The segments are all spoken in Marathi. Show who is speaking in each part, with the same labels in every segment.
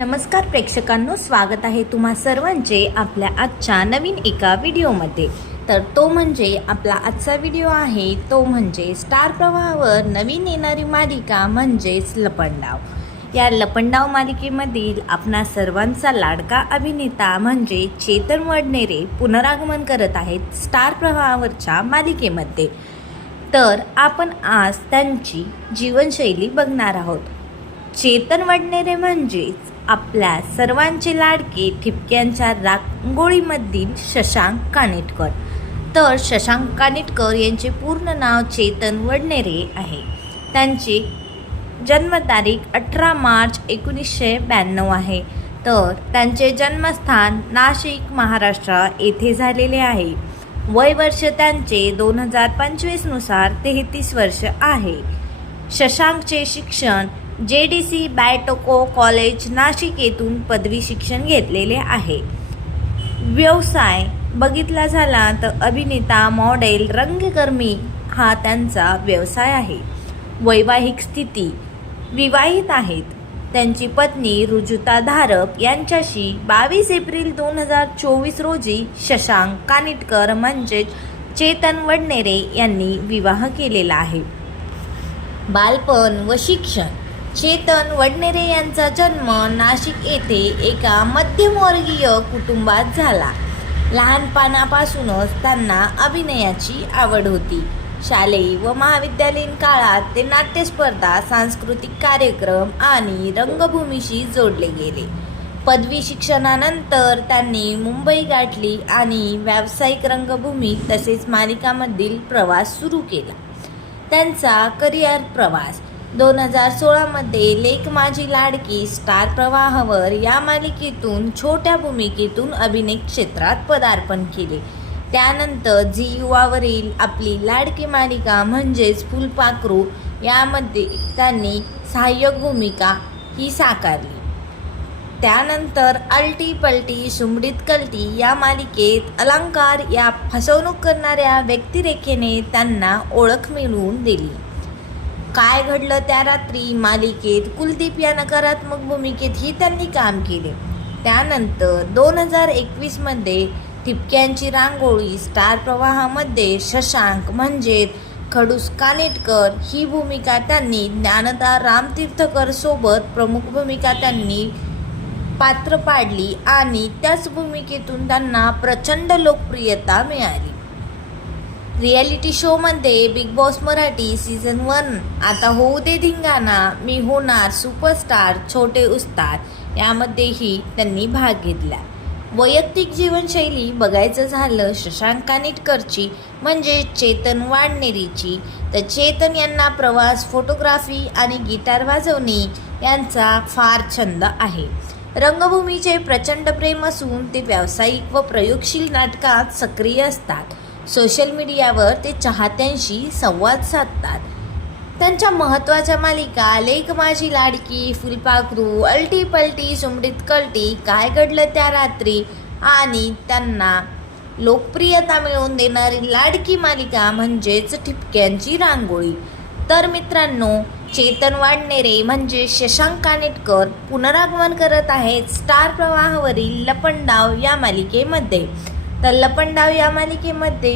Speaker 1: नमस्कार प्रेक्षकांनो स्वागत आहे तुम्हा सर्वांचे आपल्या आजच्या नवीन एका व्हिडिओमध्ये. तर तो म्हणजे आपला आजचा व्हिडिओ आहे तो म्हणजे स्टार प्रवाहावर नवीन येणारी मालिका म्हणजेच लपंडाव. या लपंडाव मालिकेमधील आपणा सर्वांचा लाडका अभिनेता म्हणजे चेतन वडनेरे पुनरागमन करत आहेत स्टार प्रवाहावरच्या मालिकेमध्ये. तर आपण आज त्यांची जीवनशैली बघणार आहोत. चेतन वडनेरे म्हणजेच आपल्या सर्वांचे लाडके ठिपक्यांच्या रांगोळीमधील शशांक कानेटकर. तर शशांक कानेटकर यांचे पूर्ण नाव चेतन वडनेरे आहे. त्यांची जन्मतारीख अठरा मार्च एकोणीसशे ब्याण्णव आहे. तर त्यांचे जन्मस्थान नाशिक महाराष्ट्र येथे झालेले आहे. वय वर्ष त्यांचे दोन हजार पंचवीसनुसार तेहतीस वर्ष आहे. शशांकचे शिक्षण J D C Bytco college Nashik येथून पदवी शिक्षण घेतलेले आहे. व्यवसाय बघितला झाला तर अभिनेता मॉडेल रंगकर्मी हा त्यांचा व्यवसाय आहे. वैवाहिक स्थिती विवाहित आहेत. त्यांची पत्नी रुजुता धारप यांच्याशी बावीस एप्रिल दोन हजार चोवीस रोजी शशांक कानिटकर म्हणजेच चेतन वडनेरे यांनी विवाह केलेला आहे. बालपण व शिक्षण चेतन वडनेरे यांचा जन्म नाशिक येथे एका मध्यमवर्गीय कुटुंबात झाला. लहानपणापासूनच त्यांना अभिनयाची आवड होती. शालेय व महाविद्यालयीन काळात ते नाट्यस्पर्धा सांस्कृतिक कार्यक्रम आणि रंगभूमीशी जोडले गेले. पदवी शिक्षणानंतर त्यांनी मुंबई गाठली आणि व्यावसायिक रंगभूमी तसेच मालिकामधील प्रवास सुरू केला. त्यांचा करिअर प्रवास दोन हजार सोळामध्ये लेख माझी लाडकी स्टार प्रवाहावर या मालिकेतून छोट्या भूमिकेतून अभिनय क्षेत्रात पदार्पण केले. त्यानंतर झी युवावरील आपली लाडकी मालिका म्हणजेच फुलपाखरू यामध्ये त्यांनी सहाय्यक भूमिका ही साकारली. त्यानंतर अल्टी पलटी सुमडीत कलटी या मालिकेत अलंकार या फसवणूक करणाऱ्या व्यक्तिरेखेने त्यांना ओळख मिळवून दिली. काय घडलं त्या रात्री? मालिकेत कुलदीप या नकारात्मक भूमिकेतही त्यांनी काम केले. त्यानंतर दोन हजार एकवीसमध्ये ठिपक्यांची रांगोळी स्टार प्रवाहामध्ये शशांक म्हणजेच खडूस कानेटकर ही भूमिका त्यांनी ज्ञानदा रामतीर्थकर सोबत प्रमुख भूमिका त्यांनी पात्र पाडली आणि त्याच भूमिकेतून त्यांना प्रचंड लोकप्रियता मिळाली. रियालिटी शोमध्ये Bigg Boss Marathi season one. आता होऊ दे धिंगाणा मी होणार सुपरस्टार छोटे उस्ताद यामध्येही त्यांनी भाग घेतला. वैयक्तिक जीवनशैली बघायचं झालं शशांक कानिटकरची म्हणजे चेतन वाडनेरीची. तर चेतन यांना प्रवास फोटोग्राफी आणि गिटार वाजवणे यांचा फार छंद आहे. रंगभूमीचे प्रचंड प्रेम असून ते व्यावसायिक व प्रयोगशील नाटकात सक्रिय असतात. सोशल मीडियावर ते चाहत्यांशी संवाद साधतात. त्यांच्या महत्त्वाच्या मालिका लेख माझी लाडकी फुलपाखरू अलटी पलटी सुमडीत कलटी काय घडलं त्या रात्री? आणि त्यांना लोकप्रियता मिळवून देणारी लाडकी मालिका म्हणजेच ठिपक्यांची रांगोळी. तर मित्रांनो चेतन वाडनेरे म्हणजे शशांक कानेटकर पुनरागमन करत आहेत स्टार प्रवाहावरील लपंडाव या मालिकेमध्ये. तर लपंडाव या मालिकेमध्ये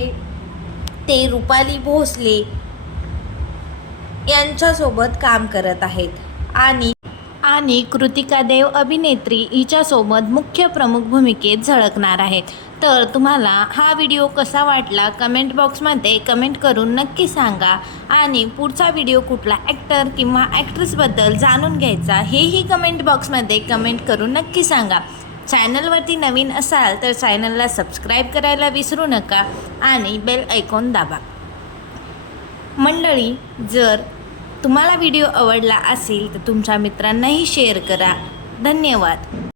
Speaker 1: ते रुपाली भोसले यांच्यासोबत काम करत आहेत. आणि आणि कृतिका देव अभिनेत्री हिच्यासोबत मुख्य प्रमुख भूमिकेत झळकणार आहेत. तर तुम्हाला हा व्हिडिओ कसा वाटला कमेंट बॉक्समध्ये कमेंट करून नक्की सांगा. आणि पुढचा व्हिडिओ कुठला ॲक्टर किंवा ॲक्ट्रेसबद्दल जाणून घ्यायचा हेही कमेंट बॉक्समध्ये कमेंट करून नक्की सांगा. चॅनलवरती नवीन असाल तर चॅनलला सबस्क्राईब करायला विसरू नका आणि बेल ऐकून दाबा. मंडळी जर तुम्हाला व्हिडिओ आवडला असेल तर तुमच्या मित्रांनाही शेअर करा. धन्यवाद.